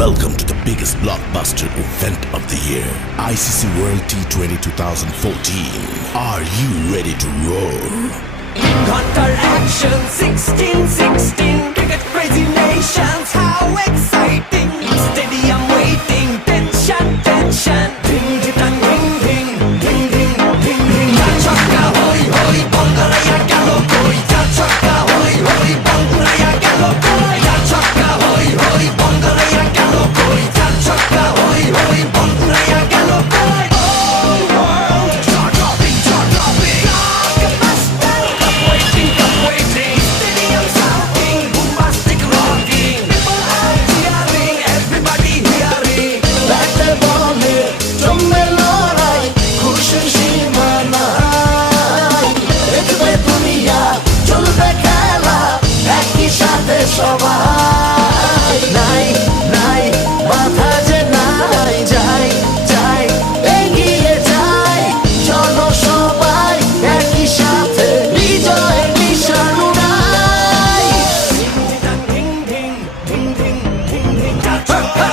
Welcome to the biggest blockbuster event of the year, ICC World T20 2014. Are you ready to roar? Counter action 16-16, cricket crazy nations, how exciting! Stadium waiting, tension, tension. Ding ding ding ding ding ding ding ding. Ja chakka hoi hoi, Bangalaya gelo koi. Ja chakka hoi hoi, Bangalaya gelo koi. Ja chakka hoi hoi, Bangalaya gelo koi. Ja chakka hoi hoi, Bangalaya gelo koi. All world jaw dropping, blockbuster. Cup waiting, stadium shouting, bombastic rocking. People are cheering, everybody hearing. ব্যাটে বলে জমে লড়াই, খুশির সীমা নাই। দেখবে দুনিয়া, চলবে খেলা, একই সাথে সবাই। নাই নাই বাধা যে নাই, যাই যাই এগিয়ে যাই। চলো সবাই একই সাথে, বিজয়ের নিশান উড়াই। Ding ding ding ding ding ding ding. Ja chakka